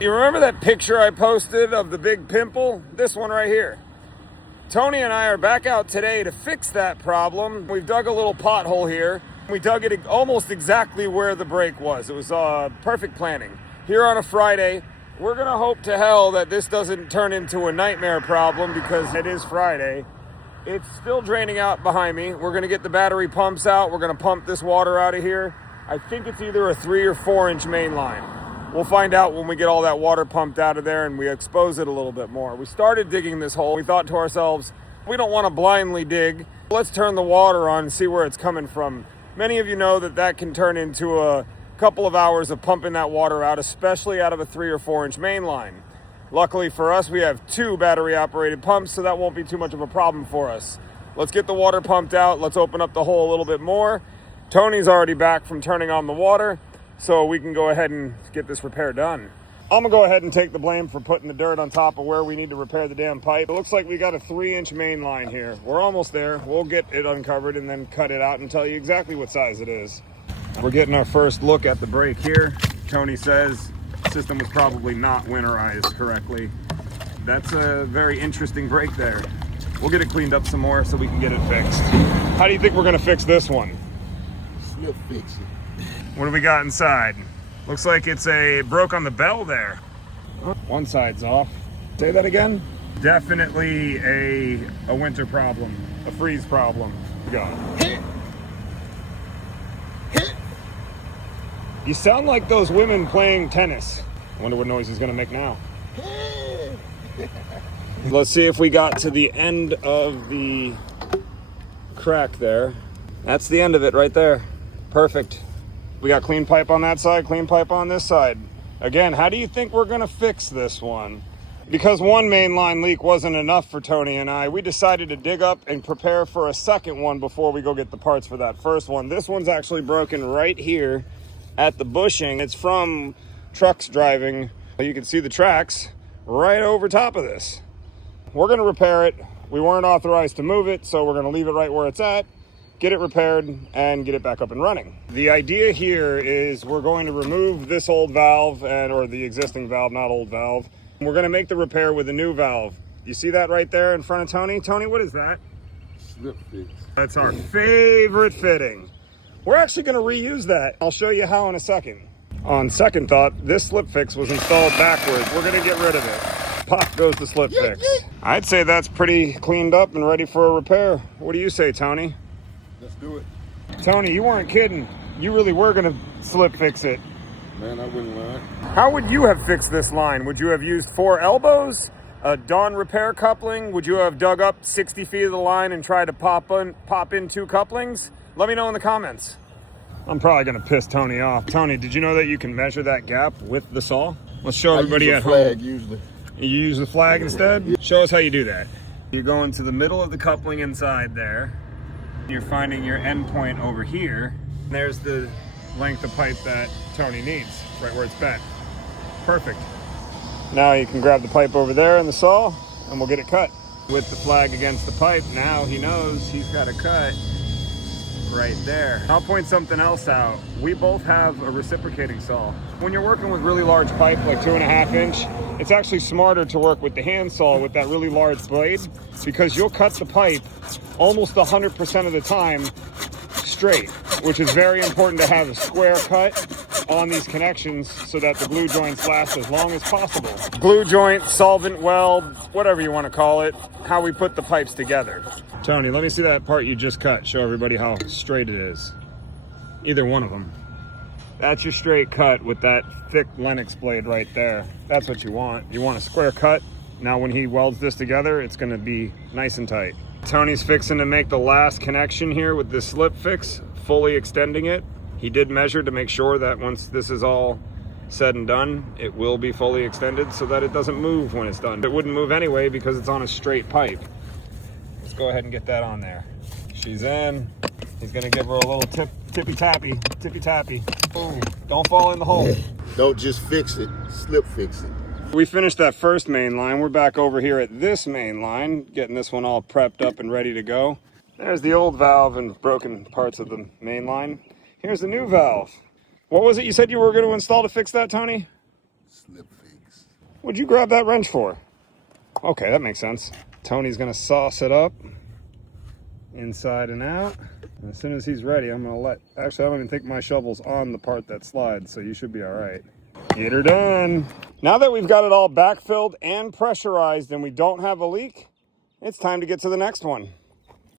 You remember that picture I posted of the big pimple? This one right here. Tony and I are back out today to fix that problem. We've dug a little pothole here. We dug it almost exactly where the break was. It was perfect planning. Here on a Friday, we're gonna hope to hell that this doesn't turn into a nightmare problem because it is Friday. It's still draining out behind me. We're gonna get the battery pumps out. We're gonna pump this water out of here. I think it's either a 3 or 4 inch main line. We'll find out when we get all that water pumped out of there and we expose it a little bit more. We started digging this hole. We thought to ourselves, we don't want to blindly dig. Let's turn the water on and see where it's coming from. Many of you know that can turn into a couple of hours of pumping that water out, especially out of a 3 or 4 inch main line. Luckily for us, we have 2 battery operated pumps, so that won't be too much of a problem for us. Let's get the water pumped out. Let's open up the hole a little bit more. Tony's already back from turning on the water, so we can go ahead and get this repair done. I'm gonna go ahead and take the blame for putting the dirt on top of where we need to repair the damn pipe. It looks like we got a 3 inch main line here. We're almost there. We'll get it uncovered and then cut it out and tell you exactly what size it is. We're getting our first look at the break here. Tony says the system was probably not winterized correctly. That's a very interesting break there. We'll get it cleaned up some more so we can get it fixed. How do you think we're gonna fix this one? Slip fix it. What do we got inside? Looks like it's broke on the bell there. One side's off. Say that again? Definitely a winter problem, a freeze problem. Go. You sound like those women playing tennis. I wonder what noise he's gonna make now. Let's see if we got to the end of the crack there. That's the end of it right there. Perfect. We got clean pipe on that side, clean pipe on this side. Again, how do you think we're gonna fix this one? Because one main line leak wasn't enough for Tony and I, we decided to dig up and prepare for a second one before we go get the parts for that first one. This one's actually broken right here at the bushing. It's from trucks driving. You can see the tracks right over top of this. We're gonna repair it. We weren't authorized to move it, so we're gonna leave it right where it's at, get it repaired, and get it back up and running. The idea here is we're going to remove this old valve, or the existing valve, not old valve. We're gonna make the repair with a new valve. You see that right there in front of Tony? Tony, what is that? Slip fix. That's our favorite fitting. We're actually gonna reuse that. I'll show you how in a second. On second thought, this slip fix was installed backwards. We're gonna get rid of it. Pop goes the slip fix. I'd say that's pretty cleaned up and ready for a repair. What do you say, Tony? Let's do it. Tony, you weren't kidding. You really were gonna slip fix it. Man, I wouldn't lie. How would you have fixed this line? Would you have used 4 elbows? A Dawn repair coupling? Would you have dug up 60 feet of the line and tried to pop in 2 couplings? Let me know in the comments. I'm probably gonna piss Tony off. Tony, did you know that you can measure that gap with the saw? Let's show everybody at home. Flag usually. You use the flag instead? Yeah. Show us how you do that. You go into the middle of the coupling inside there. You're finding your end point over here. There's the length of pipe that Tony needs, right where it's bent. Perfect. Now you can grab the pipe over there in the saw and we'll get it cut. With the flag against the pipe, now he knows he's got a cut right there. I'll point something else out. We both have a reciprocating saw. When you're working with really large pipe, like 2.5 inch, it's actually smarter to work with the hand saw with that really large blade because you'll cut the pipe almost 100% of the time straight, which is very important to have a square cut on these connections so that the glue joints last as long as possible. Glue joint, solvent weld, whatever you want to call it, how we put the pipes together. Tony, let me see that part you just cut. Show everybody how straight it is. Either one of them. That's your straight cut with that thick Lennox blade right there. That's what you want. You want a square cut. Now when he welds this together, it's gonna be nice and tight. Tony's fixing to make the last connection here with this slip fix, fully extending it. He did measure to make sure that once this is all said and done, it will be fully extended so that it doesn't move when it's done. It wouldn't move anyway because it's on a straight pipe. Let's go ahead and get that on there. She's in. He's gonna give her a little tippy tappy. Boom. Don't fall in the hole. Don't just fix it, slip fix it. We finished that first main line. We're back over here at this main line, getting this one all prepped up and ready to go. There's the old valve and broken parts of the main line. Here's the new valve. What was it you said you were going to install to fix that, Tony? Slip fix. fix. What'd you grab that wrench for? Okay, that makes sense. Tony's gonna sauce it up inside and out. And as soon as he's ready, I'm gonna actually, I don't even think my shovel's on the part that slides, so you should be all right. Get her done. Now that we've got it all backfilled and pressurized and we don't have a leak, it's time to get to the next one.